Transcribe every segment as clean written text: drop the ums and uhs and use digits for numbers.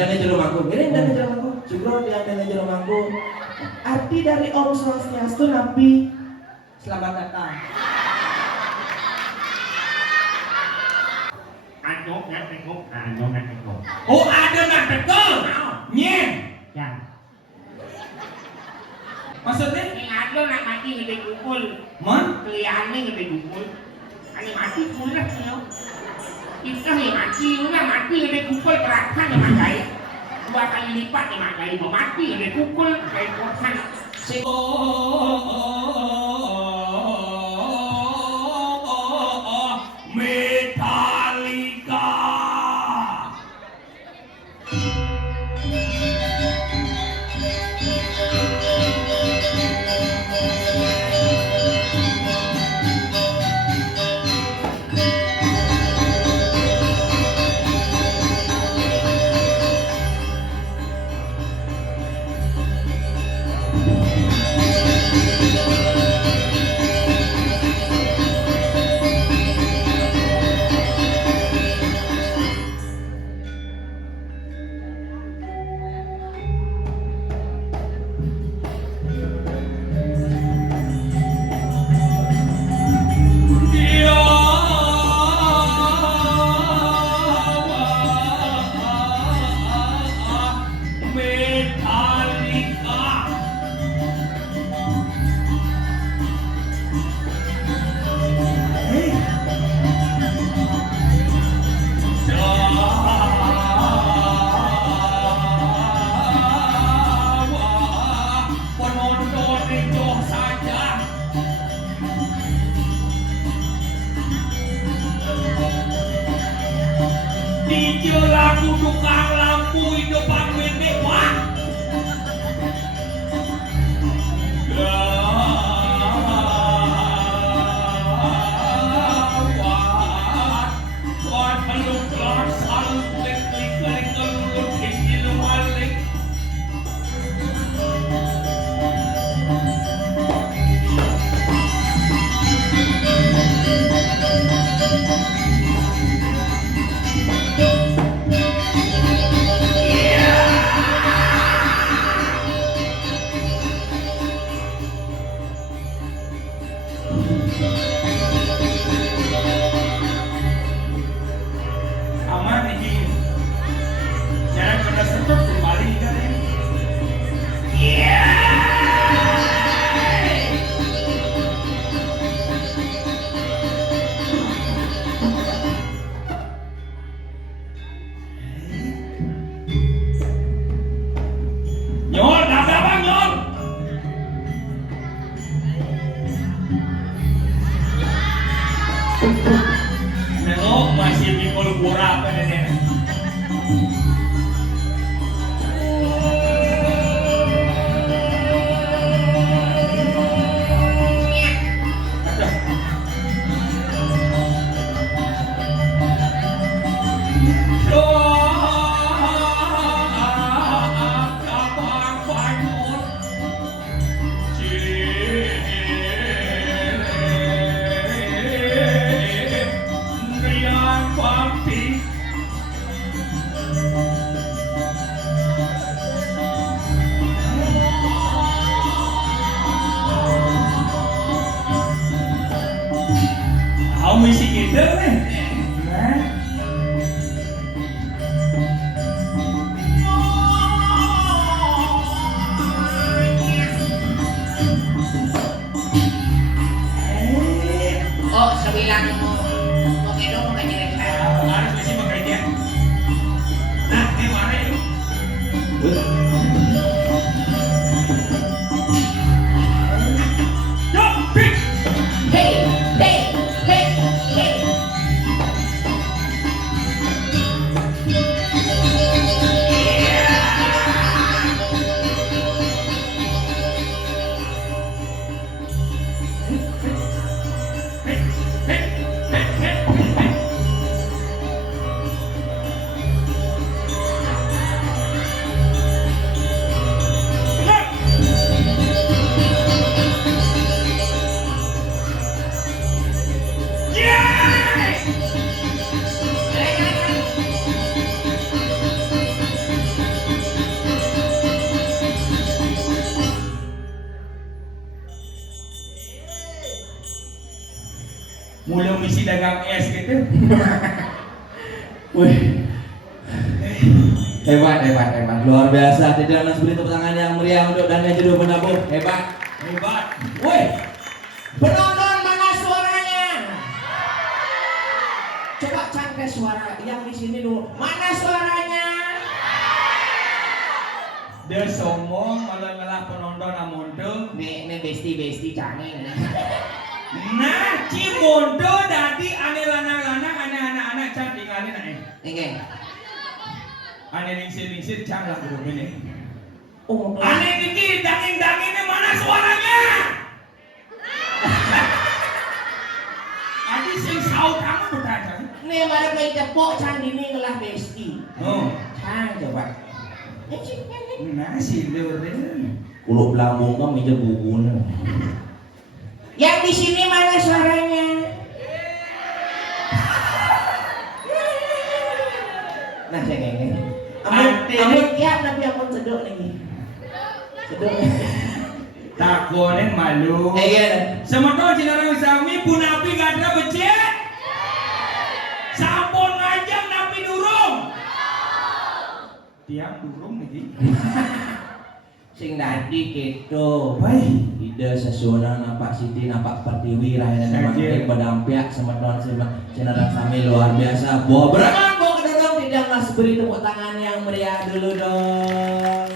dana jero mangku. Miring dana jero mangku. Sugro yang dana jero mangku. Arti dari Om Swastiastu Nabi selamat datang. Ano nga tengok. Oh, ada nak betul. Nyen. Ya. Maksudnya? Ano nak mati ngede kukul. Mon? Kelihatan ngede kukul. Ano mati kulah niyo. Kita mati ngede kukul terasa ni makai. 2 kali lipat ni makai. Mati ngede kukul kayak kosan. Nengok masih mikul pura apa nenek. Misi kita nih. Oh, sebilang mau kedong mau kajian saya. Harus mesti mengajian. Nah, di mana itu? Mula misi dagang es gitu. Wih. Hebat. Luar biasa. Tidak mas beri tepuk tangan yang meriah untuk Daniel Jero Penabur. Hebat. Wih. Penonton mana suaranya? Coba cangkeh suara yang di sini dulu. Mana suaranya? Dia sombong malah ngelah penonton amondo. Nih besti canggih. Nah, Cimondo dadi ane lanang-lanang ane anak-anak can tinggalin ane. Nggih. Ane lingsir-lingsir can lah grup ini. Oh, Ane niki daging-dagingnya mana suaranya? Adi sing saut kamu tuh kan? nih mari main tepok can dini ngelah besti. Oh, Can coba. nasi leureun. Kulo Lambung kan meja bubun. Yang di sini mana suaranya? Nah, saya ngene. Amun tiap tapi amun sedok nih. Sedok. Takonen malu. Iya. Semoga Cinarang Sami pun api gadra becek. Sampun ngajak napi durung. Tiap durung nih. Sing dadi gitu. Baik. Ide sesuna napak Siti napak Pertiwi rakyat Saja. Badampiak semeton Cinarang Sami luar biasa. Bawa berangan bawa kedodong tidak mas beri tepuk tangan yang meriah dulu dong.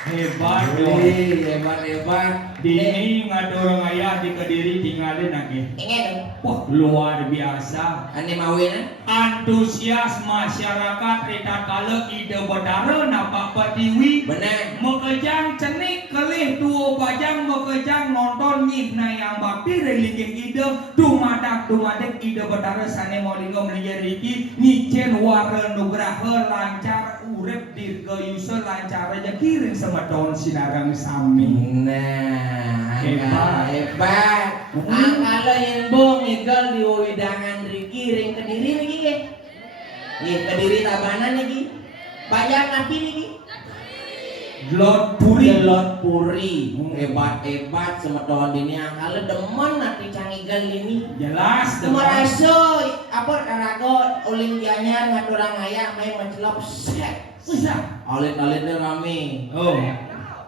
Hebat dong. Hebat. Dini ngadorong ayah di Kediri tinggalin lagi. Ingin Wah luar biasa. ane mawin Antusias masyarakat Rita Kale ide bedara napak Pertiwi. bener. Mekejang cenik kelih duo bajang mekejang nonton nyihna yang bakti religing ide dumadek ide bedara sane molingo meliya riki nyicen ware nugraha lancar urip dirgayusa lancar rejeki ring semedon Cinarang Sami. Nah, Hebat. Kalau yang bong igal di widangan Riki ring Kediri niki nggih. Nggih Kediri Tabanan niki. Bayar napi niki. Lot Puri. Gelot Puri. Hebat semeton dini angkala demen nanti cangigal ini. Jelas Merasa apa karago olimpianya ngaturang aya main mencelop set. Alit-alitnya rame. Oh.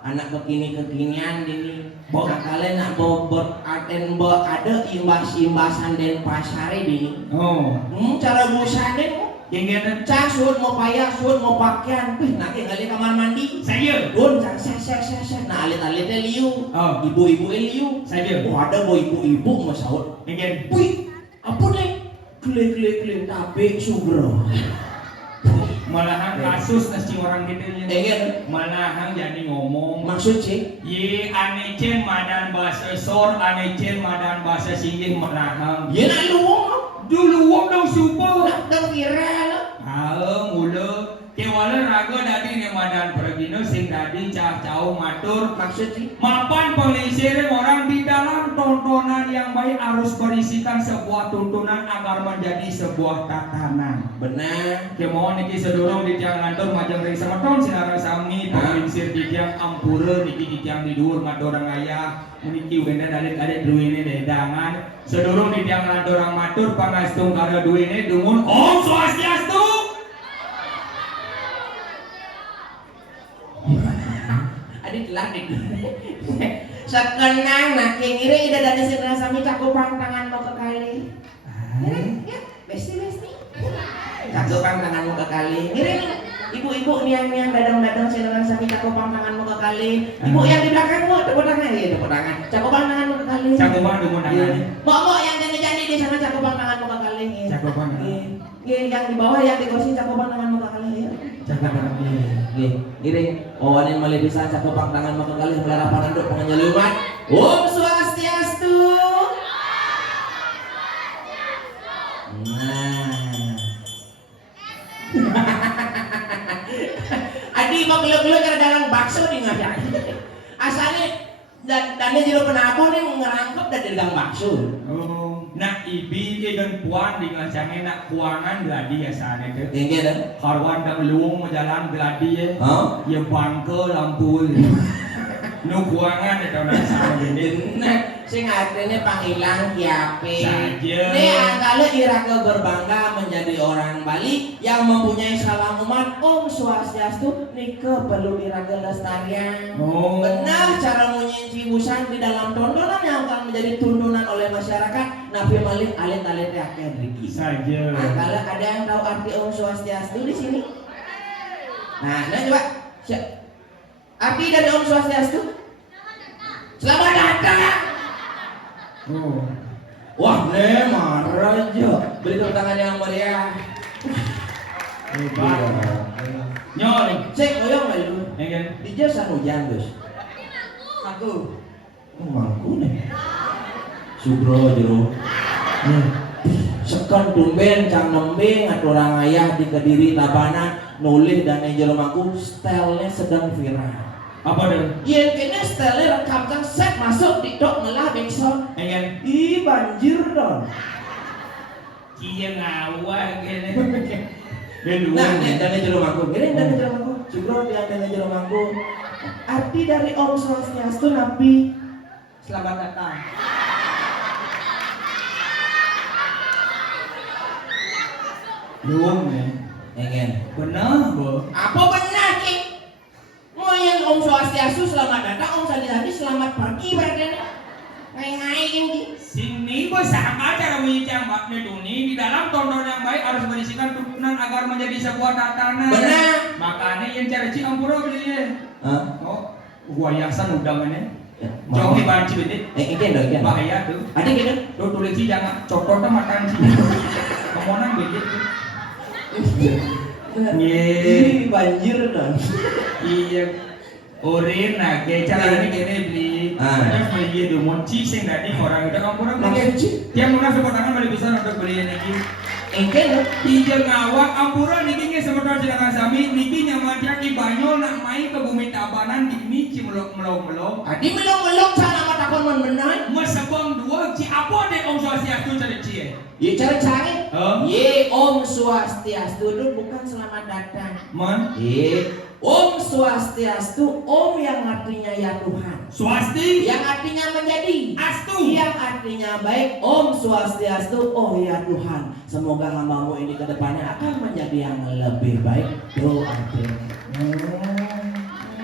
Anak kekinian dini. Bo. Kalian nak bobot aten bo ada imbas-imbasan den pasare dini. Oh. Cara busane Ingin casut mau payah, sut mau pakaian. Nanti kali kamar mandi. saya. Don saya. Nah alit-alitnya liu. Oh. Ibu-ibu liu. Saya. Oh ada bo ibu-ibu mau saut. Ingin. Wih, apa nih? Klik tabe sugro. Malahan kasus nasi orang gitu ya. Ingin Malahan jadi ngomong. maksud sih? Ye anecen madan bahasa sor, anecen madan bahasa singgih malahan. Ya nak luang. Dulu wong dong super. Nak viral. Mula kewala raga dadi ne madan pergino sing dadi cah-cau matur Maksud sih? mapan pengisir orang di dalam tontonan yang baik harus berisikan sebuah tuntunan agar menjadi sebuah tatanan. Benar. Kemohon niki sedurung di tiang ngantor majang ring semeton Cinarang Sami pengisir di tiang ampura niki di tiang di dhuwur madorang ayah meniki wenda adik-adik duwene dedangan sedurung di tiang ngantor orang matur pangastung karo duwene dungun Om Swastiastu. Adik dik. Sekenang nak ngiri ida dari Cinarang Sami cakupan tangan mau ke kali. Ya, besti. Cakupan tangan mau ke kali. Ngiri ibu-ibu niang dadang Cinarang Sami cakupan tangan mau ke kali. Ibu yang di belakangmu tepuk tangan ya, tepuk tangan. Cakupan tangan mau ke kali. Cakupan dungun tangan. Mbok yang janji di sana cakupan tangan mau ke kali. Cakupan. Yang di bawah yang di kursi cakupan tangan mau ke kali ya. Cakupan. Giring, wawanin malih bisa cakupan tangan maka kali melarapan untuk pengenjali umat. Om Swastiastu. Nah. Adi mau gelo-gelo karena dalam bakso di ngajak. Asalnya dan jero penabur nih ngerangkep dari dagang bakso. Oh, nak ibi ke dan puan di ngacange nak puangan gladi ya sana itu. Yang gitu. Karwan dak luung jalan gladi ya. Oh. Ya bangke lampu. Nu puangan itu nak sana ini. Nah, Sing artinya panggilan kiape. Saja. Nih kalau Iraga berbangga menjadi orang Bali yang mempunyai salam umat Om Swastiastu, Nike perlu Iraga lestarian. Oh. Benar cara munyin cibusan di dalam tontonan yang akan menjadi tuntunan oleh masyarakat. Nabi Malik alit-alit yakin Riki. Saja. Nah, kalau ada yang tahu arti Om Swastiastu di sini? Nah coba. Arti dari Om Swastiastu? Selamat datang. Oh. Wah, marah aja. Beri tepuk tangan yang meriah. Hebat. Nyol. Cek oyong nggak itu? Enggak. Di jasa hujan Gus. Aku. Mangku nih. Subro jero. Sekan tumben cang nembe ngaturang ayah di Kediri Tabanan nulis dan jero mangku stylenya sedang viral. Apa deh? Yang kena style rekam kan set masuk TikTok melah backsound. Enggak. Ih banjir dong. Kia ngawak gini. Nah, ini dana jero mangku. Ini dana jero mangku. Subro yang dana jero mangku. Arti dari Om Swastiastu Nabi selamat datang. Luang ya. Engen. Benar, Bu. Apa benar Ki? Mau yang Om Swastiastu selamat datang, Om Sandi selamat pagi berarti. Ngai-ngai ini. Sini bersama cara menyincang baknya Duni di dalam tonton yang baik harus berisikan tuntunan agar menjadi sebuah tatanan. Benar. Makanya yang cara Ciampura beli. Hah? Oh, gua yasan undangannya. Ya, Jauh di banci bedi. Ikan dong, ikan. Bahaya tuh. Ada gitu? Tuh tulis sih jangan cokotnya makan sih. Kemonan begitu. Ih, banjir dong. Iya. Orin nah, kayak cara ini kene beli. Ada beli di monci sing tadi orang udah kampung beli. Tiap mana sebut tangan balik bisa untuk beli ini. Ikan dong. Ijeng ngawak ampuran niki nge sebentar silakan sami niki nyamadya ki banyol nak main ke bumi Tabanan di mici melong. Adi melong-melong sana mata kon men benar. Mesebang dua ci apa deh Om Swastiastu cari cie. Ye cari-cari. Oh. Ye Om Swastiastu itu bukan selamat datang. Man. Ye Om Swastiastu, Om yang artinya ya Tuhan. Swasti. Yang artinya menjadi. Astu. Yang artinya baik. Om Swastiastu, oh ya Tuhan. Semoga hambamu ini ke depannya akan menjadi yang lebih baik. Doa.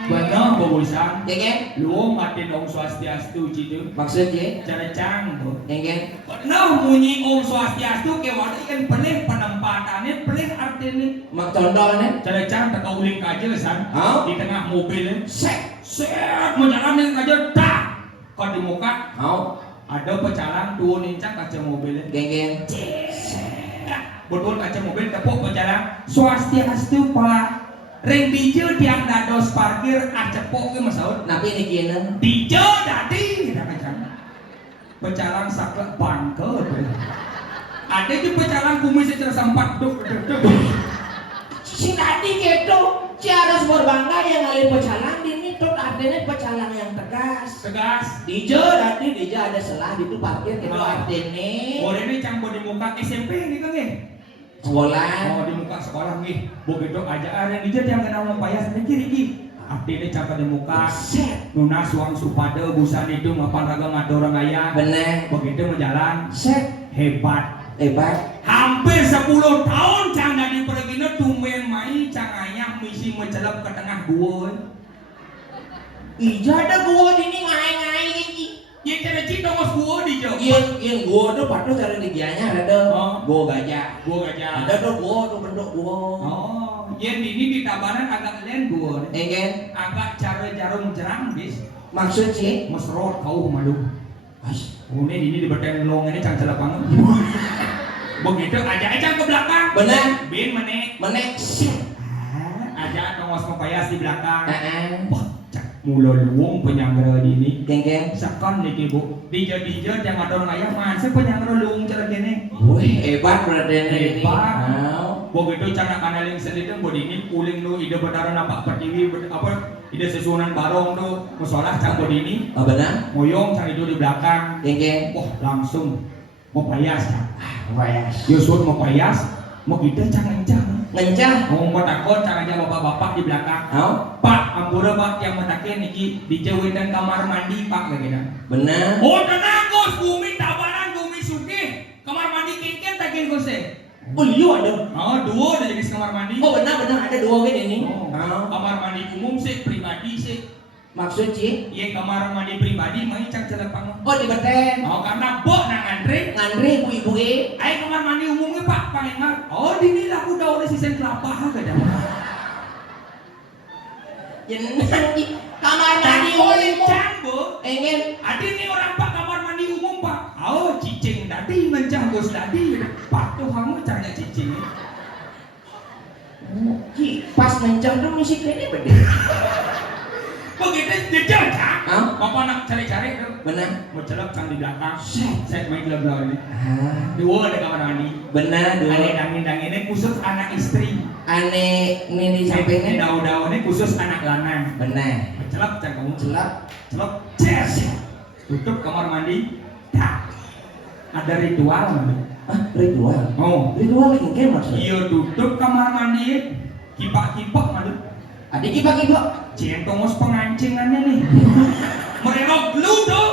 Benar bobosan. Ya kan? Lu matiin Om Swastiastu citu. Maksudnya? Cara cang tuh. Ya kan? Benar bunyi Om Swastiastu ke wadah kan pelih penempatannya pelih artinya. Mak contohnya? Cara cang teka uling kaje san. Oh. Di tengah mobil. Set. Menjalanin kaje tak. Kau di muka. Oh. Ada pecalang tuh nincang kaca mobilnya. Geng-geng. Betul kaca mobil tepuk pecalang. Swastiastu Pak. Ring dijo tiang dados parkir acepok ke masaud. Nabi ini kena. Dijo dadi kita kaca. Pecalang saklek bangke. Ada di pecalang kumis secara sempat duk. Si tadi gitu. Si harus berbangga yang ngalih pecalang ini tuh artinya pecalang yang tegas. Tegas. Dijo tadi dijo ada selah itu parkir gitu artinya. Boleh nih campur di muka SMP nih kan ya. Sekolah. Oh di muka sekolah nih. Begitu aja ada di yang kenal mau payah sedikit iki. Artinya campur di muka. Set. Nuna suang supade busan itu mapan raga ngadorong ayah. Bener. Begitu menjalan. Set. Hebat. Hampir 10 tahun cang dari pergina tumben mai cang ayah misi mencelap ke tengah gua. Ija ada gua ini ngai-ngai ini. Yang cara cita mas gua di jauh. Yang gua tuh patut cara digianya ada. Oh. Gua gajah. Gua gajah. Ada tuh gua tuh bentuk gua. Oh, yang ini di Tabanan agak lain gua. Engen. Agak cara jarum jerang bis. Maksud sih? Mesrot kau malu. As. Ini di berteng long ini cang celapang. Begitu aja ke belakang. Benar. Bin menek. Set. Aja tongos mempayas di belakang. Wah, cak mula luwung penyangra ini. geng-geng. Sakon nih ibu. Dijo yang ada orang ayah masa penyangra luwung cara gini. Wih, hebat berarti ini. Hebat. Begitu cara kanaling sedikit bodi ini uling lu ide berdarah nampak pertiwi apa ide susunan barong tuh musolah cang bodi ini. Oh benar? Moyong cang itu di belakang. Geng-geng. Wah langsung mau payas cang. Wayas. Yusuf mau payas. Mau kita cang encang. Ngencah. Mau takut cang aja bapak-bapak di belakang. Oh. Pak ampura Pak yang matakin niki dijauhkan kamar mandi Pak lagi dah. Benar. Oh tenang Gus, bumi tabaran bumi sugih. Kamar mandi kengken tak Gus Oh iya ada. Oh dua ada jenis kamar mandi. Oh benar ada dua gini nih. Oh, kamar mandi umum sih pribadi sih. Maksud sih? Iya kamar mandi pribadi main cang celepang. Oh di beten. Oh karena bok nang ngantri. Ngantri ibu-ibu Ayo kamar mandi umumnya Pak Pangengar. Oh dini lah udah oleh sisen kelapa gak ada. Jenang di kamar mandi umum. Cambo. Ingin. Adi ini orang Pak kamar mandi umum Pak. Oh cicing tadi mencang Gus tadi. Pak tuh kamu cangnya cicing. Pas mencang tuh musik ini beda. Begitu jejak cang. Bapak nak cari-cari tuh. Benar. Mau celok cang di belakang. Set main gelap-gelap ini. Dua ada kamar mandi. Benar dua. Aneh dangin ini khusus anak istri. Aneh ini di Ini sampingnya. daun-daun ini khusus anak lanang. Benar. Celok cang kamu. Celak. Celok. Ces. Tutup kamar mandi. Tak. Ada ritual mandi. Ritual. Oh. Ritual ini maksudnya. Iya tutup kamar mandi. Kipak-kipak mandi. Ada kipak-kipak. Centongos pengancingannya nih. Mereka lu tuh.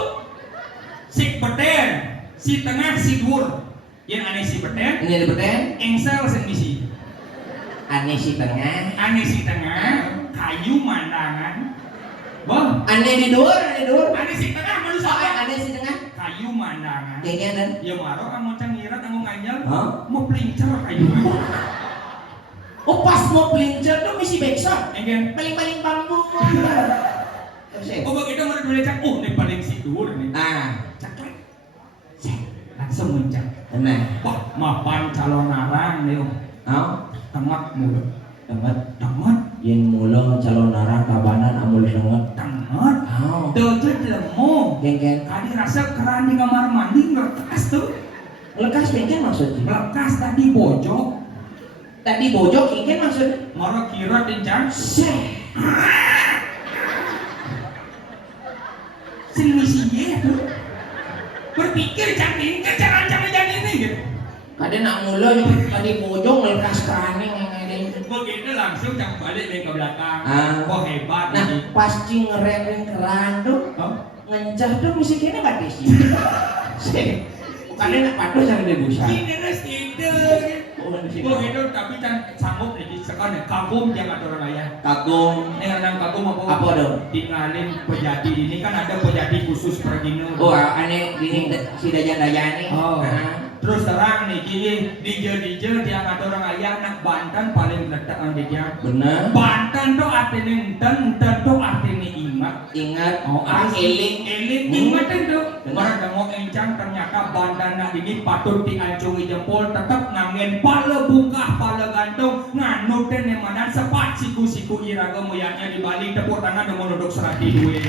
Si beden, si tengah, si dur. Yang aneh si beden. Ini di beten. Engsel sendiri. Aneh si tengah. Aneh si tengah. Kayu mandangan. Bang. Aneh di dur. Aneh si tengah manusia. Aneh si tengah. Kayu mandangan. Kayaknya dan. Ya maro kamu cangirat kamu nganyel. Hah? Mau pelincer kayu. Oh pas mau pelincer tuh misi backshot. Enggak. Paling bambu. Oh begitu mau dulu cak. Oh ini paling si dur nih. Cakrak. Langsung muncak. Benar. Wah, mapan calon narang nih. Tengah mulu. Tengah. Yen mulo calon narang kabanan amul senget. Tengah. Tujuh lemu. Geng. Kali rasa keran di kamar mandi ngelekas tuh. Lekas kengken maksudnya. Melekas tadi bojok. Tadi bojok kengken maksudnya. Moro kira dencang. Sini sih tuh. Berpikir cantik ke jangan jadi ini gitu. Kadang nak mulo yang tadi bojok lekas kerane ngene. Begitu langsung cang balik ke belakang. Wah hebat. Nah pas cing ngereng keran tuh ngencah tuh misi kene batis. Kadang nak patus yang dibusa. Ini res itu. Begitu tapi can sanggup nih sekarang kagum yang ada orang ayah. Kagum. Yang kagum apa? Apa dong? Tinggalin pejadi ini kan ada pejadi khusus pergino. Oh aneh gini si dajan-dajan nih. Terus terang nih gini DJ yang ada orang ayah nak Banten paling letak dia. Benar. Banten tuh artinya enten tuh artinya ingat. Eling ingat itu. Orang dengok encang ternyata Banten nak ini patut diancungi jempol tetap ngangen pala buka pala gantung nganut dan emanan sepat siku iraga muyanya di Bali tepuk tangan dan menuduk serati duit.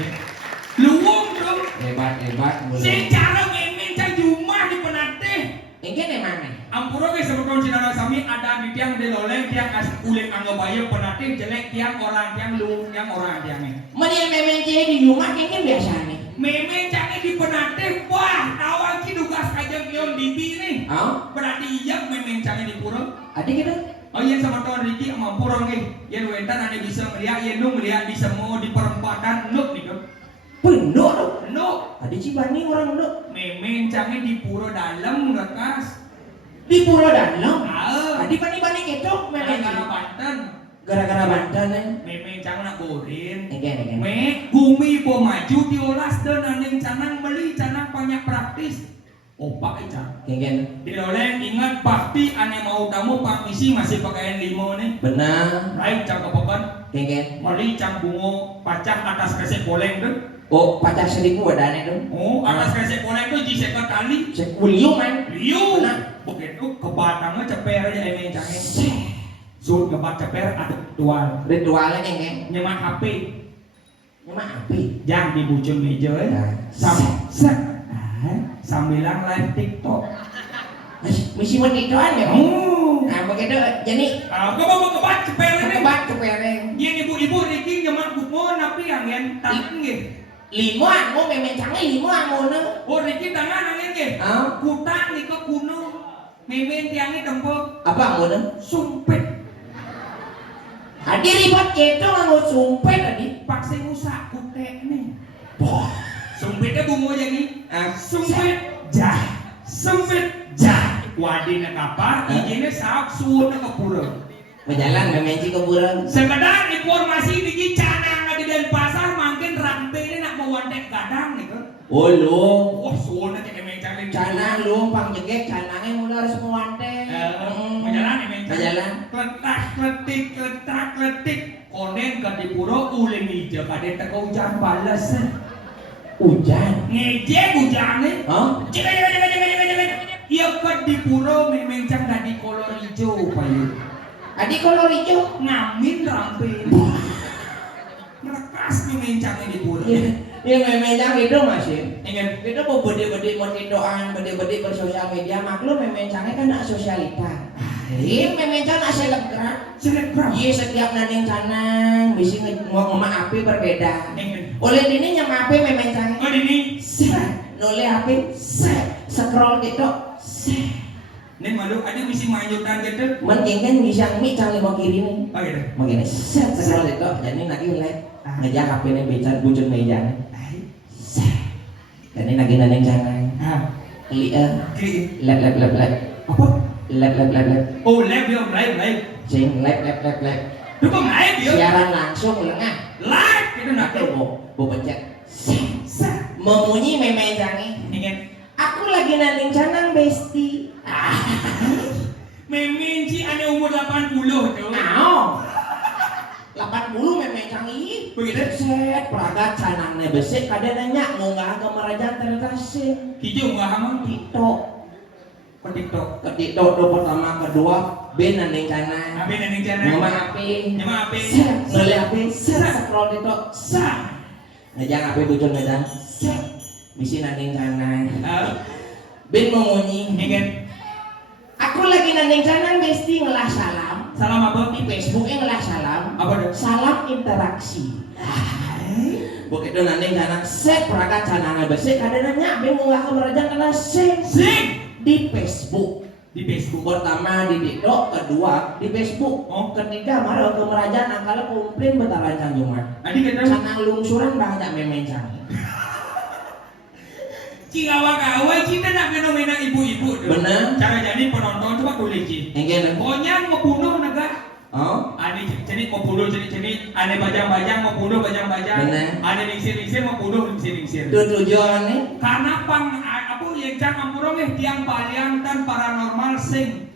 Luwung dong. Hebat. Secara ngemen cang Jumah di penate. Ingin mana? Ampura guys sebetulnya sinara sami ada di tiang di loleng tiang kasih kulit anggo bayu penate jelek tiang orang tiang luwung tiang orang tiangnya. Mending memen cewek di rumah kayaknya biasa nih. Memen cangnya di penate wah awal ki dugas kajang yon bibi nih. Berarti iya memen cangnya di pura. Adik kita. Oh iya sama tuan Riki sama pura nih. Yen wentan ane bisa melihat yen nu melihat di semua di perempatan nuk nih kan. Pendok dong. Nuk. Adik Cibani orang nuk. Memen cangnya di pura dalam lekas. Di Pura Dalam. Adik Bani ketok gara-gara Banten. Gara-gara Banten ya. Memen cang nak borin. Egen. Me bumi po maju diolas dan aneng canang beli canang banyak praktis. Opak ica. Egen. Diloleng ingat pasti ane mau tamu permisi masih pakaian limo nih. Benar. Baik cang kepokan. Egen. Mali cang bungo pacak atas kresek boleng tuh. Oh pacar selingkuh wadane tuh. Oh atas kresek boleng tuh jiseka tali. Sekuliu man. Liu. Begitu kebatangnya ceper aja emeng cangin. Zut kebat ceper ada Ritualnya Egen. nyemak HP. Nyemak api. Jangan di bujung meja sambilan live TikTok. Misi menitoan ya. Nah begitu jadi. Kau kebat ceper ini. Kebat kepereng. Gini ibu-ibu Riki nyemak buku napi yang tangan gitu. Limo angmo memen canggih limo angmo ne. Oh Riki tangan angin gitu. Kutang nih ke kuno. Memen tiangnya tempo. Apa angmo ne? Sumpit. Adi ribet gitu angmo sumpet adi. paksa usak kutek nih. Boh. Sumpitnya bungo jadi sumpit Jah. sempit jah wadina kapar izinnya saak suuna ke pura Berjalan memenci ke burung. sekedar informasi di canang di Denpasar makin rampe ini nak mau wantek gadang nih kan Oh lu. wah suuna cek mencang Canang lu pang jegek canangnya mulai harus mewante. menjalan nih mencang Berjalan. kletak kletik konen ke di pura uling hijau kaden teka hujan balas Hujan. ngejek hujannya Hah? Jaga. Iya kan di pura mencang tadi kolor hijau payu. Adik kolor hijau. Ngamin rampe. Melekas mencang di pura. Iya memencang itu masih. Ingin Kita mau bede-bede mau tindoan, bede-bede ke sosial media, maklum memencangnya kan nak sosialita. Iya memencang nak selebgram. selebgram. Iya setiap nanding canang, bisa ngomong api berbeda. Ingin. Oleh dini nyama api memencangnya. Oh ini. Set, noleh api, set, scroll gitu, set. Nih malu aja mesti majukan gitu. Mending kan bisa mie cang lima kiri nih. Oh gitu. Begini, set, scroll itu, jadi lagi like, ngejak api nih bicara buncun meja nih. Set, jadi lagi nanding canang. Ah. Klik, Oke. lep. Apa? Lep. Oh live yo live. Cing, lep. Itu kok live yo? Siaran langsung lengah. Live itu nak Aku mau pencet. Set. Memunyi memencangnya. Ingin. Aku lagi nanding canang besti. Memenci ada umur 80 tuh. Nao. 80 memencangi. Begitu. Set peragat canangnya besek kada nanya ngunggah ke merajaan tertasin. Hijau nggak hamam? TikTok. Ke TikTok. Ke TikTok do pertama kedua ben nanding canang. Abe nanding channel. Nyama api. Nyama api. Set noleh api. Set scroll TikTok. Set. Ngejang api bucun medan. Set. Bisi nanding canang. Ben memunyi. Ingin. Aku lagi nanding canang besti ngelah salam. Salam apa? Di Facebooknya ngelah salam. Apa tuh? Salam interaksi. Begitu nanding canang set peragat canangnya besek ada nanya ben ngunggah ke merajang kena set Sing di Facebook. di Facebook. Pertama di TikTok, kedua di Facebook. Oh. Ketiga marah ke merajang angkala komplain betaran cang Jumat. Tadi kita Canang lungsuran banyak memencang. Ciawa-kawa kita nak fenomena ibu-ibu tuh. Bener. Cara jadi penonton coba tulis Ci. Enggen. Pokoknya mau bunuh negara. Oh. Ane jadi mau bunuh jadi ane bajang-bajang mau bunuh bajang-bajang. Bener. Ane lingsir-lingsir mau bunuh lingsir-lingsir. Itu tujuannya. Karena apa yang cang ampurong tiang balian tan paranormal sing.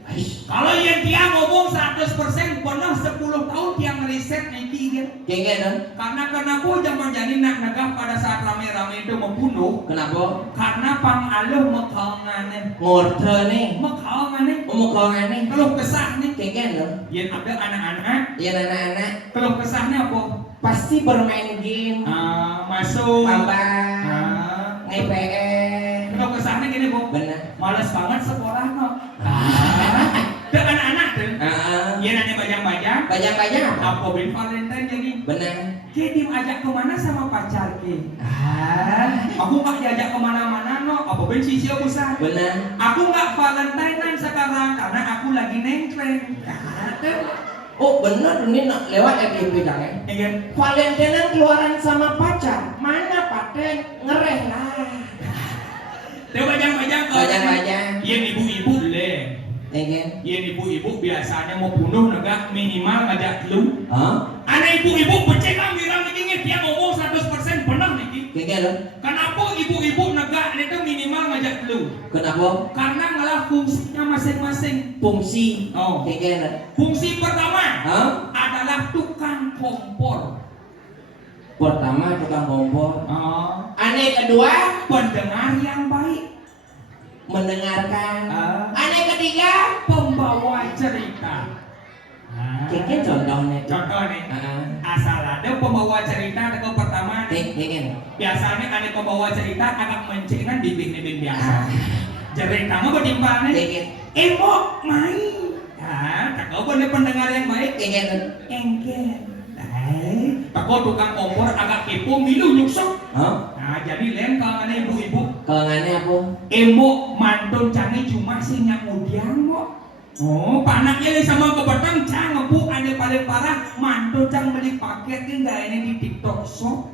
Kalau yang dia ngomong 100% pernah 10 tahun tiang riset nih kan. Enggen. Karena kenapa zaman jadi nak negah pada saat rame-rame itu membunuh? Kenapa? Karena pangaluh mekalangannya. Ngorde nih. Mekalangannya. Omongan nih. Kalau kesah nih, Enggen dong. yang ada anak-anak. Ya anak-anak Kalau kesahnya apa? pasti bermain game. Masuk. Babak. Ah. nge-PN. Kalau kesahnya gini bu, Bener. malas banget sekolah no. Dan anak-anak tuh, yang nanya bajang-bajang. Bajang-bajang apa? Apa bin Valentine jadi? Bener. Ki diajak kemana sama pacar ki? Aku nggak diajak kemana-mana no. Apa bin sisio besar? Bener. Aku nggak Valentinean sekarang karena aku lagi nengkleng. Oh bener ini nak lewat FYP jangan. Ingin Valentine keluaran sama pacar. Mana paten ngereh lah. Dia bajang-bajang ke Bajang-bajang. yang ibu-ibu deh. Enggen. Yang ibu-ibu biasanya mau bunuh negak minimal ngajak lu. Hah? Anak ibu-ibu becek lah bilang ini dia ngomong 100% benar nih. Enggen dong. Kenapa ibu-ibu negak itu minimal ngajak lu? Kenapa? Karena ngalah fungsinya masing-masing. Fungsi. Oh. Enggen dong. Fungsi pertama Hah? adalah tukang kompor. Pertama tukang kompor. Oh. Aneh kedua Pendengar yang baik. mendengarkan. Ah. Aneh ketiga Pembawa cerita. Enggen contohnya. Contoh nih. Ah. Asal ada pembawa cerita atau pertama nih. Enggen. Biasanya ada pembawa cerita agak mencengan di bin biasa. Cerita mah bertimpang nih. Enggen. Emo main. Ah, tak kau boleh pendengar yang baik. Enggen. Engken. Tak kau tukang kompor agak kepo milu nyuksok. Hah? Nah jadi lain kalangan ibu-ibu. Kalangannya apa? Emo mantun canggih cuma sih nyamudian kok. Oh, panaknya nih sama kebatang cang ngebu ada paling parah mantu cang beli paket nggak ini di TikTok shop.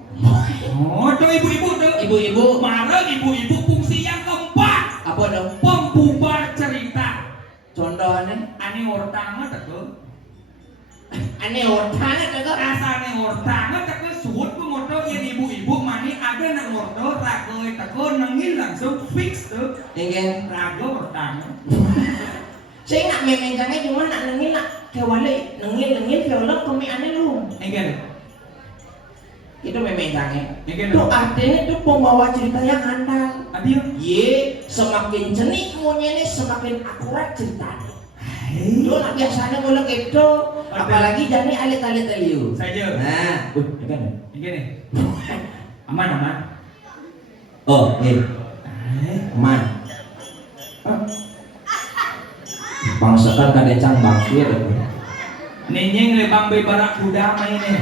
Oh, tuh ibu-ibu tuh. Ibu-ibu, Marah ibu-ibu fungsi yang keempat. apa dong? Pembubar cerita. Contohnya, Ane ortanga teko. aneh ortangan itu. Rasane ortanga teko suut pengoto yang ibu-ibu mani ada nang orto rago teko nengin langsung fix tuh. Ingin, Rago ortanga. saya nak memengangnya cuma nak nengin nak kewale, nengin kewale kami aneh lu. Enggen. Itu memengangnya. Enggen. Itu artinya itu pembawa cerita yang handal. Adio. Ye, semakin jenik munyene semakin akurat ceritanya. Hei. Itu nak biasanya kalau gitu, apalagi jani alit-alit liu. Saja. Nah, kan? Enggen. Aman. Oh, aman. Bangsakan kadecang bangkir. Nenyeng lebang bebarak kuda mainnya.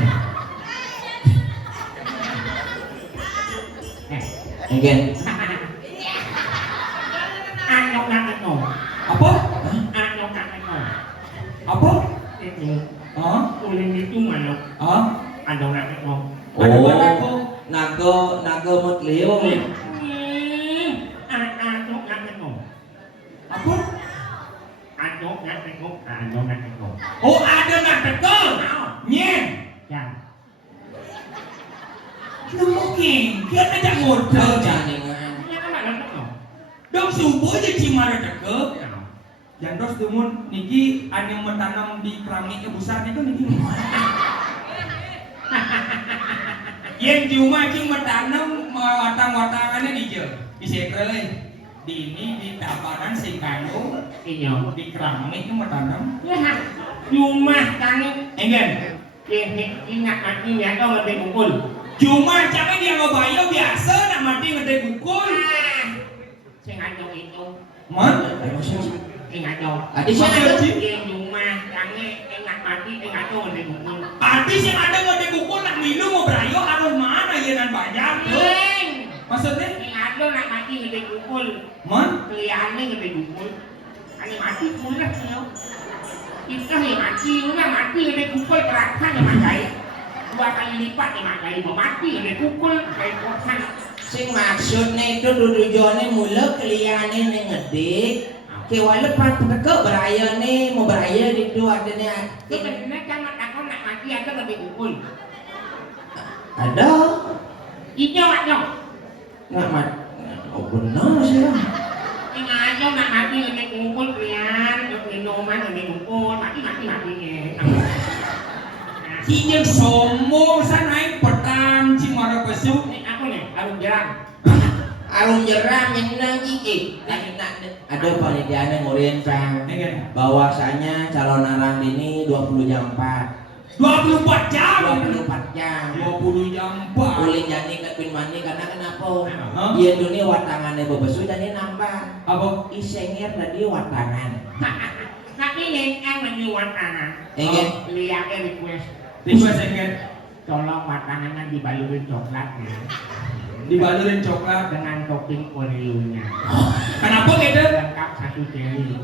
Mungkin. Anyok nakeno. Apa? Anyok nakeno. Apa? Itu. Hah? Uling itu manok. Hah? Anyok nakeno. Ada mana ko? Nago mutliu. Anyok nakeno. Apa? Anyok nakeno. Oh, ada nak teko. Nyen. Yang. Lu mungkin dia ajak ngorder. Janingan. Ini kan ada nakeno. Dong subuh aja cimara teko. Jantos tumun niki ane mentanam di keramiknya besar itu niki. Yang cuma cing mentanam watang-watangannya di je. Di sekrele. Di ini di tabaran sing kanggo Iya. di keramiknya mentanam. Ya. Rumah kami. Enggen. Ingat mati ya kau ngerti kumpul. Cuma jangan dia ngobayo biasa nak mati ngedek bukul. Sing anyok itu. Man, Ingat dong. Adi siya Maksud, na Ji? Di rumah kami ingat mati ingat dong ngerti kumpul. artis yang ada ngedek bukul nak minum mau berayo harus mana ya nan banyak tuh. Ling. Maksudnya? Ingat dong nak mati ngerti kumpul. Man, Kelihatannya ngerti kumpul. Ani mati pula sih. Kita nih mati, udah mati ngerti kumpul terakhir yang makai. 2 kali lipat yang makai. Mau mati ngerti kumpul kayak kosan. sing maksudnya itu tujuannya mula keliane ngedik. Kewala pan teko beraya nih mau beraya di dua adanya. Sebenarnya jangan takut nak mati ada ngerti kumpul. Ada Ijo ada. nggak mat. Oh benar sih. Ingat dong nak mati ngerti kumpul kalian. Minuman ngerti kumpul. Mati nya. kijeng sombong sana petan cimara pesu. Ini aku nih, arum jerang. Arum jeram yang lagi ada panitianya ngurin sang Enggen. bahwasanya calon arang ini 20 jam 4 24 jam. 24 jam 20 jam 4. boleh jadi kepin mandi karena kenapa Hah? iya dunia watangannya bebesu jadi nambah Apa? isengir tadi watangan Tapi yang menyuat anak. Enggen. Lihatnya request. Request enggen. Tolong matangannya dibalurin coklat ya. Dibalurin coklat. Dengan topping Oreo-nya. Kenapa gitu? Lengkap 1 jeli.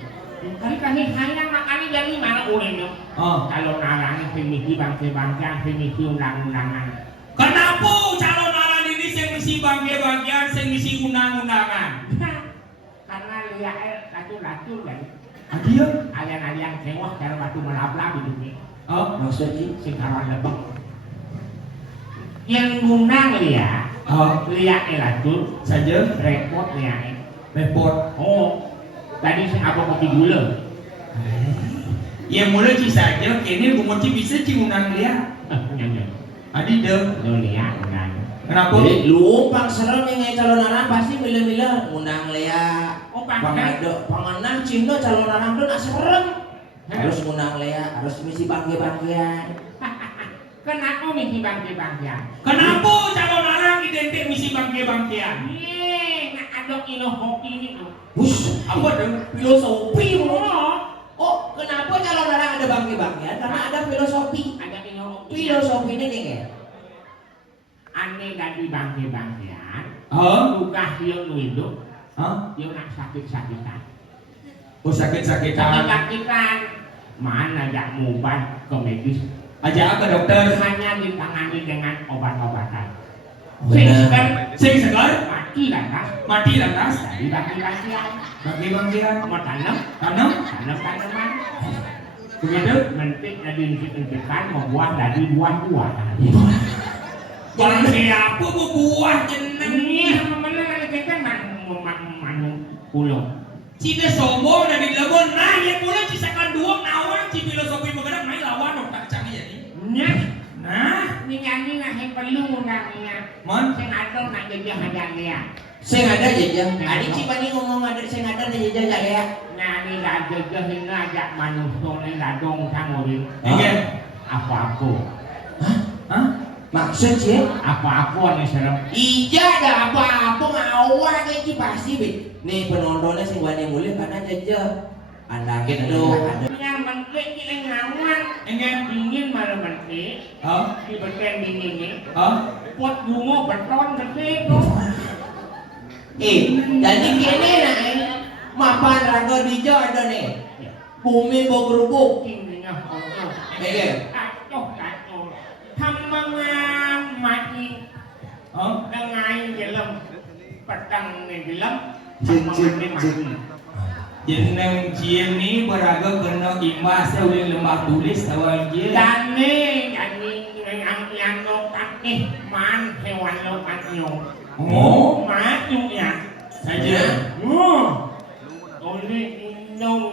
Kali kasih sayang makanya jadi mana Oreo. Oh. Kalau narangnya semisi bangsa-bangsa, semisi undang-undangan. Kenapa calon aran ini sing misi bangke-bangkean sing misi undang-undangan? Karena lihatnya lacur-lacur kan. Adio. Alian-alian sewah cara batu melap-lap hidupnya. Oh. maksudnya Sing kawan lebek. Yang ngundang lihat. Oh. Lihatnya lacur. Saja. Repot lihatnya. Report. Oh, tadi saya apa kopi gula? Ya mulai ci saja kini gumoci bisa ci undang dia. Nyanyi. Adi deh. Lo lihat kan? Kenapa? jadi lumpang serem yang calon arang pasti milih-milih undang Lea Oh, pakai. pangenang cinta calon arang tuh nak serem harus undang Lea harus misi bangke-bangkean Kenapa misi bangke-bangkean? Kenapa calon aran identik misi bangke-bangkean? Nak ada ilo hoki ini tuh. Bus, Apa deh? filosofi Oh, oh kenapa calon arang ada bangke-bangkean karena ada filosofi ada ilo hoki. filosofi ini nih kayak Aneh dari bangke-bangkean. Oh. Tugas dia lu hidup. Hah? Dia nak sakit-sakitan. Oh sakit-sakitan. Sakit-sakitan. Mana jamu obat ke medis? Aja apa dokter? Hanya ditangani dengan obat-obatan. Benar. Sing segar, Mati lantas. mati lantas. Jadi bagi-bagian. Bagi-bagian. Mau tanam tanaman. Begitu. Mentik dari dihentikan membuat dari buah-buahan. Barang siapa mau buah jeneng? Ini mana kita manu pulau. Cina sombong dari lawan nanya pula cisakan dua nawan ci filosofi mengenai main lawan dong tak canggih jadi. Nya, Nah, ni nyanyi lah yang perlu nanya. mon, Saya ada nak jadi hajar dia. Saya ada jejak. Adik Cipani ngomong ada saya ada jejak ya. Nah ni lah jadi hingga ajak manusia ni lah dong tangori. enggak? Apa-apa. Hah? Maksud sih? Apa-apa ni serem. Iya ada apa-apa ngawak ini pasti be. Nih penontonnya sing wani mulih karena jejak. Anda gitu. Yang menteri ni ngawang. Enggak? Dingin malah menteri. Oh, Di beken dingin ni. oh. Pot bunga beton gede tu. Jadi kini nak mapan raga dijo ada nih. Bumi bergerubuk. Tingginya Allah. Kacau. Hambangan mati. Oh, Dengai dalam petang ni dalam. Jin. jeneng jin ni beraga kena imbas oleh lembah tulis tawan jin. Dan ni yang lokat ni man hewan lokat nyong. Oh, Man nyong yang. saja. Oleh nyong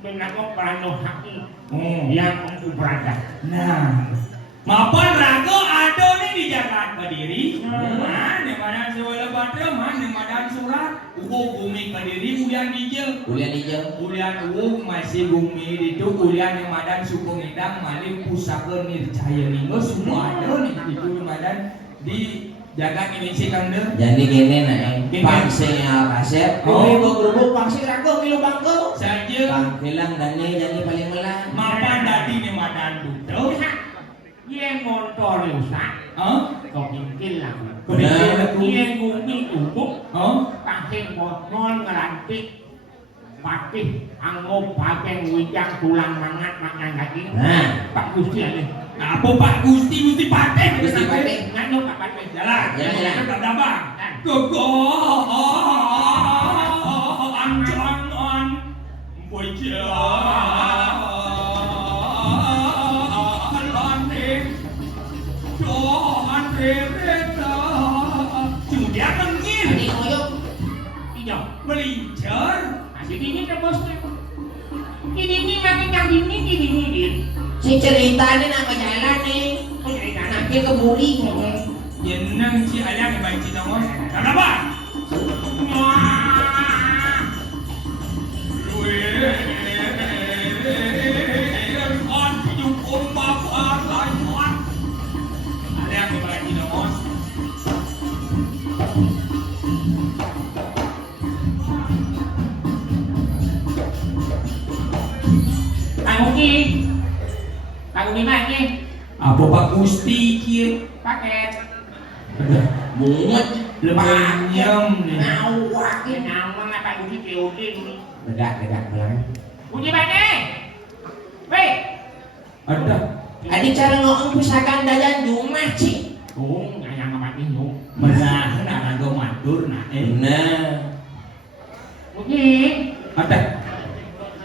benako parano haki Oh, yang aku berada. nah. Mapan raga ada ni di Jakarta Kediri. Mana madan Sewala Batra, mana madan Surat. Bumi Kediri ulian hijau. Kuliah dijo. Ulian masih bumi itu ulian yang madan suku ngidam malih pusaka nircaya linggo semua ada nih itu madan di jagat Indonesia kande. Jadi gini nak pangsing kasep. Bumi bergerubuk pangsing raga milu bangko. Saja Pangkilang dan ni jadi paling melang. mapan dadi ni madan duto. Yang motor rusak, Oh, kau mungkin lah. benar aku. Yang gumi ubuk, Oh, pakai botol ngelantik, pakai anggap pakai wijang tulang mangat makan lagi. Nah. Pak Gusti ada. apa Pak Gusti pateh? Gusti pateh. Nganu Pak Pateh. Jalan, Jalan. tak dabang. Gogo, ancan, bocah. Sudah mengil Ini ngoyok. Hijau. melincar. Masih dingin kan bosnya. Ini makin yang dingin dingin. Si cerita ni nak jalan ni. Oh jadi kan. Nak ke buri kayaknya. Jeneng si ayah yang baik cina mos. Kenapa? Kang Bima ni Apa Pak Gusti kia? paket. Mumet. Lemenyam ni. Ngawak ni. Nama nak Pak Uji POD ni. Bedak pelan. Uji mana? Weh. Ada. Adik cara ngomong pusakan dayan rumah cik. Oh, yang apa ni tu? Menah nak raga matur nak Benar. Uji. Ada.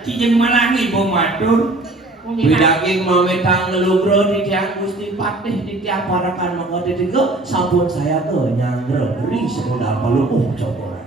Cik yang malangi bo matur. Uji. Bidaging mametang ngelugro di tiang Gusti Patih di tiap parakan mengode tiga sampun saya ke nyanggro beri semodal palu coba.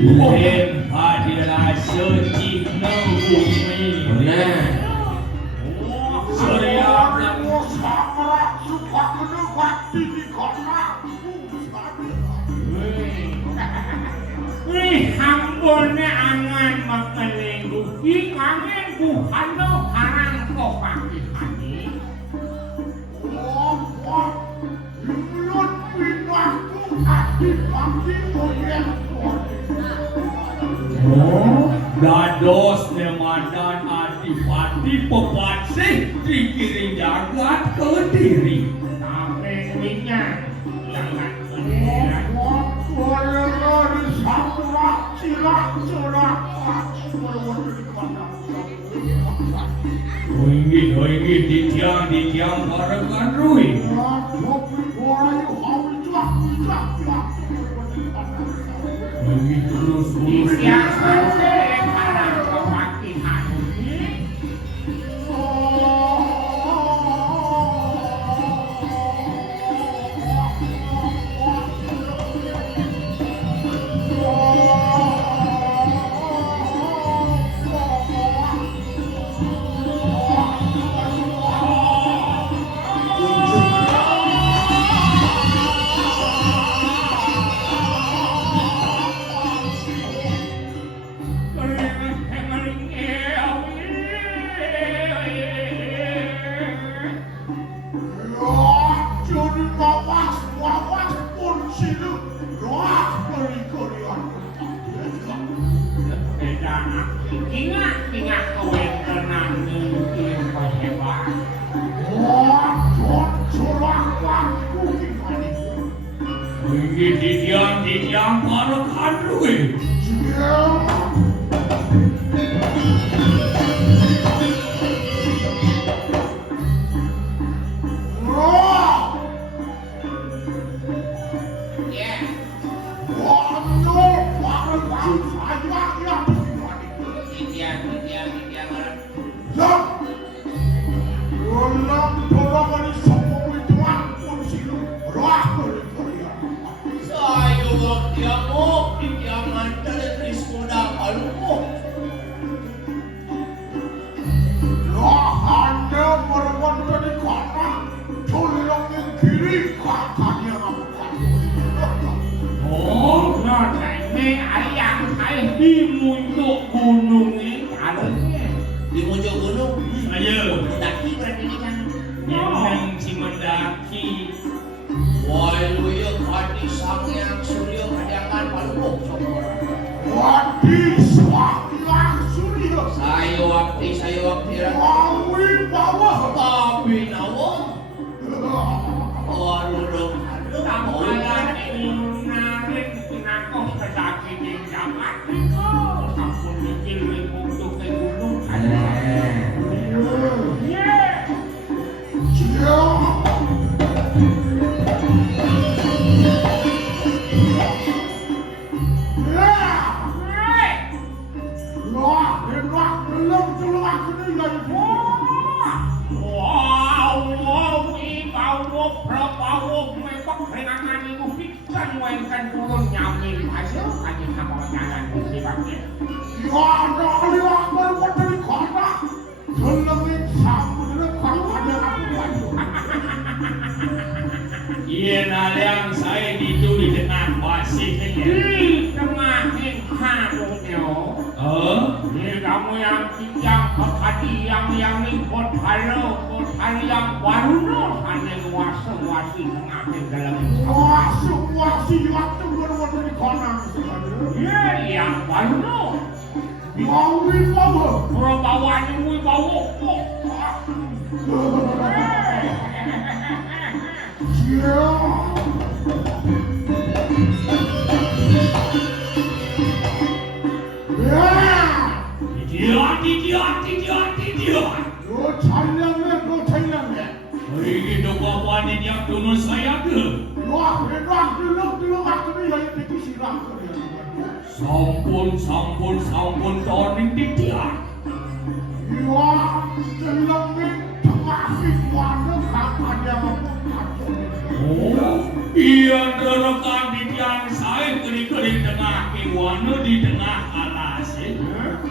Bukan adalah suci bumi. Benar. Surya Wih, hambone angan makanengu. Ih, kangen bukan lo harang kau pakai hani. Oh, dados nemadan adipati pepatsih dikiring jagat Kediri. Tapi duitnya jangan berlebihan. Inggit ditiang barengan Rui. Inggit terus Disiapkan para kepatihan. Ingat kawin tenang mungkin hebat. Inggit ditiang barengan Rui. Oh, di muncul gunung ini adanya. Di muncul gunung. Ayo. Mendaki berarti ini kan. Yang si mendaki. Woi lu yuk Adi Sangyang Suryo Kadangan Palembok Sokor. Sayo wakti tapi nawa. Oh lu dong. Aduh kamu Kalian ingin menarik pinakos kedaki di jagat itu sampun dikirim untuk ke gunung. Iya naliang saya di tengah pasir Di ini. tengah harunya. Ini kamu yang kijang tadi yang ikut halo yang baru hanya wasi tengah dalam. Iya yang baru. Bawanya bawa. Idiot. Ini doa yang dulu saya ke. Sampun toning tidiak. Oh, iya rekan di tiang saya kering tengah kiwana di tengah alas.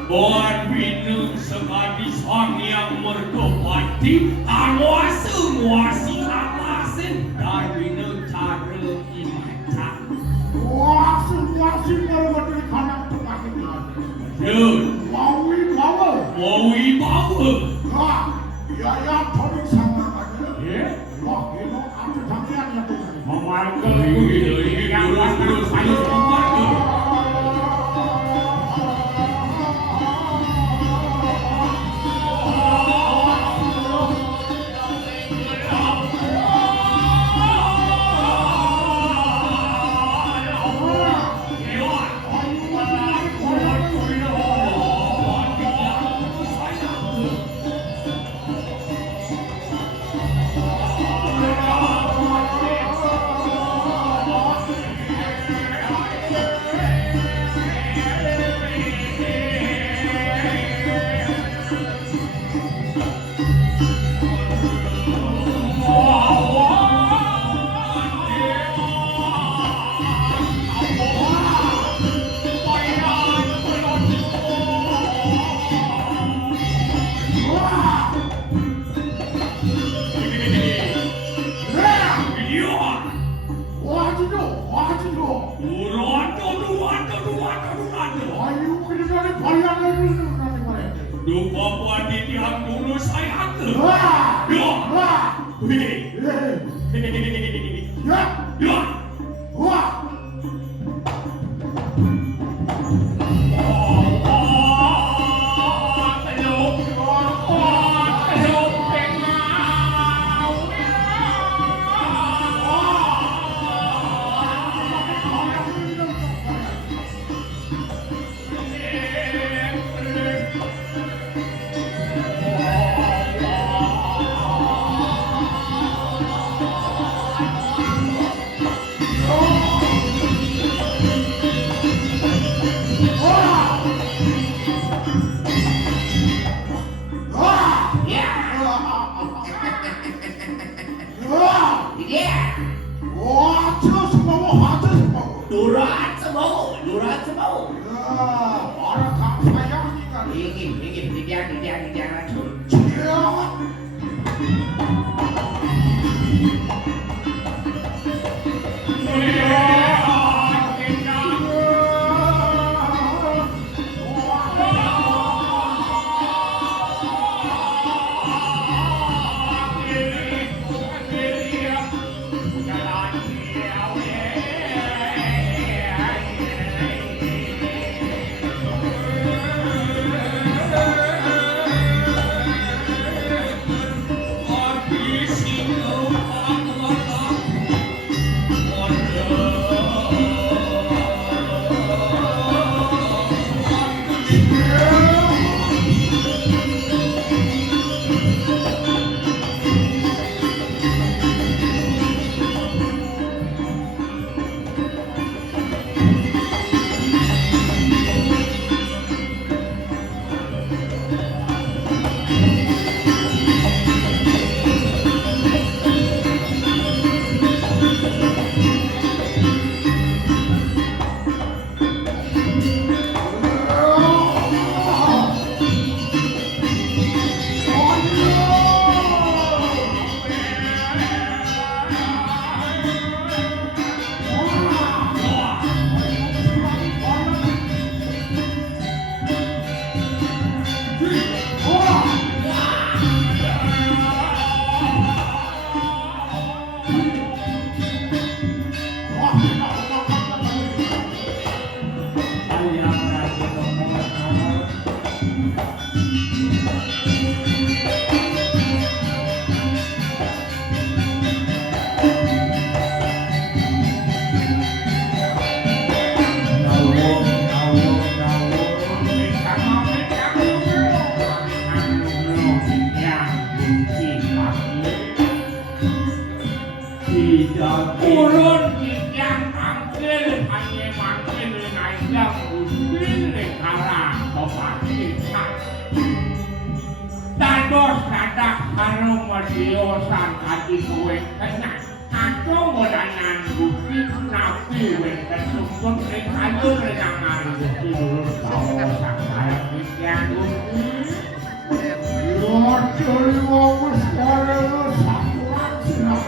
Buat binu sekali sang yang merkopati muasi alasin dan binu cara imacak. Mau bawa. Memarkul yang pasang sayur. Duka puan ditihang dulu saya ke. Wah! Yo, Wah! wih, Ya! yo. Wah! Durat semau. Orang tak sayang ni kan. Ini dia racun. Urun yang angkel hanya makin naik muslim negara kebajikan. Dados nadak harum madiosan hati kue kenyang. Atau modanan bukti nabi wengkan sumpun rekayu renangan bukti dulu kawasan kayak ikan bukti. Ya, curi wong sekarang lu sakuran sinak.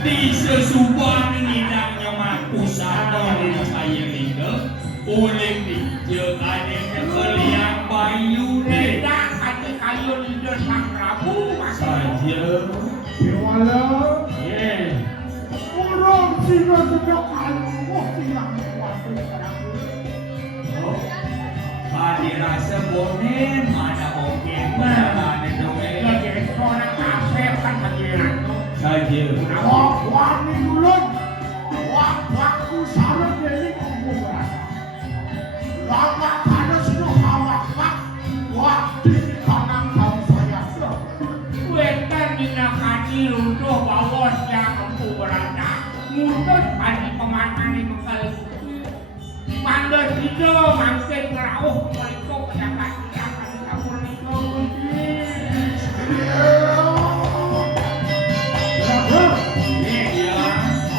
Di sesubuhan nidangnya makusana di saya lingga oleh dijek adanya keliang bayu Tidak hati kayu lidah sang Prabu saja. Dewala, Yes. orang sini sudah kalah silang waktu sekarang. Dirasa bonen mana mungkin mana dongeng Jadi orang kasep kan hadiran tuh. saja. Wah, wah, ini dulu Ado mangke prauh menika pendapat akan dapur nika Gusti. Iya.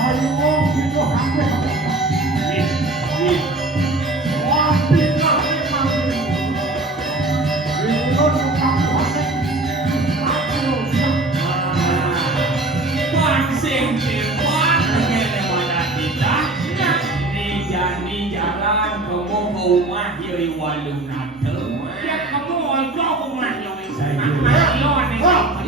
Ayo kita hampir. Ih. Wapi kami mandi. Itu tukang panen. Aku Pangsing firman ngene mana kita. Ni jalan kamu ke rumah Yai Walunate. Ya kamu ojo rumah yo. Saya. Ayo nih.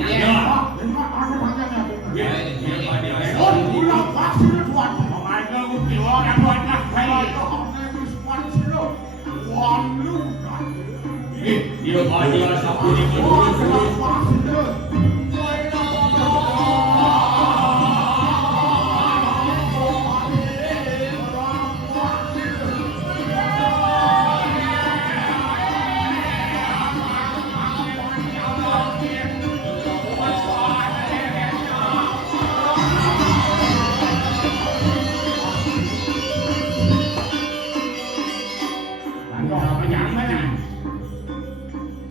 Ya. Dengar aku tanya Ya, ya Pak Dewa. Oh, pulang pasir tuan. Ayo Gusti ora buatlah Kalau baik. kamu habis pasir, walu kan. Dia Pak Dewa sapu di Oh, kedua. pasir. Ayo penyang mana?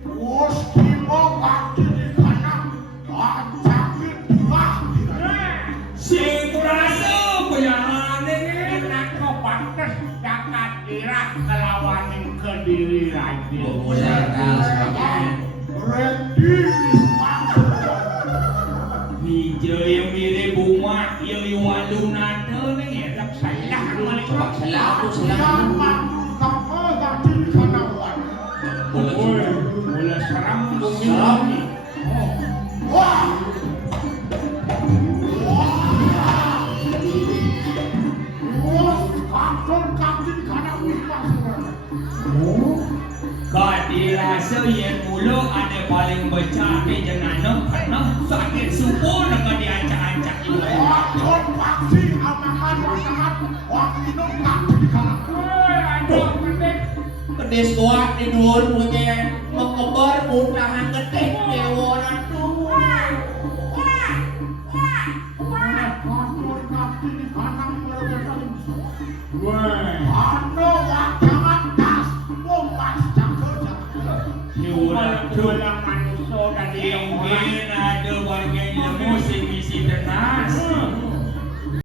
Gusti mau kaki di kanan, sakit belah. Sing rasa penyahane Enak kok pantes jakat irah kelawan yang Kediri lagi. Ready is pasir. Hija yang mirip bunga Yai Walunate nih ya. Saya menika Coba selaku Yang selaku. mandu kamu kaki di kanan wan. boleh seram bumi Seram. ini. Wah. Wah, kakon kaki di kanan pasir. Kau dirasa yang mulu ada paling becah ke jenana karena sakit subuh nak diancak-ancak juga. Kakon paksi amakan wasangat, waktu itu kaki di kanan. Aduh, pendek. Kedes kuat di dhuwur punya mengebar muntahan getih dewonan tuh. Kakon kaki di kanan bergerak. Wah, Ano wajangan tas, bompas jaga-jaga. Ni orang tu ulang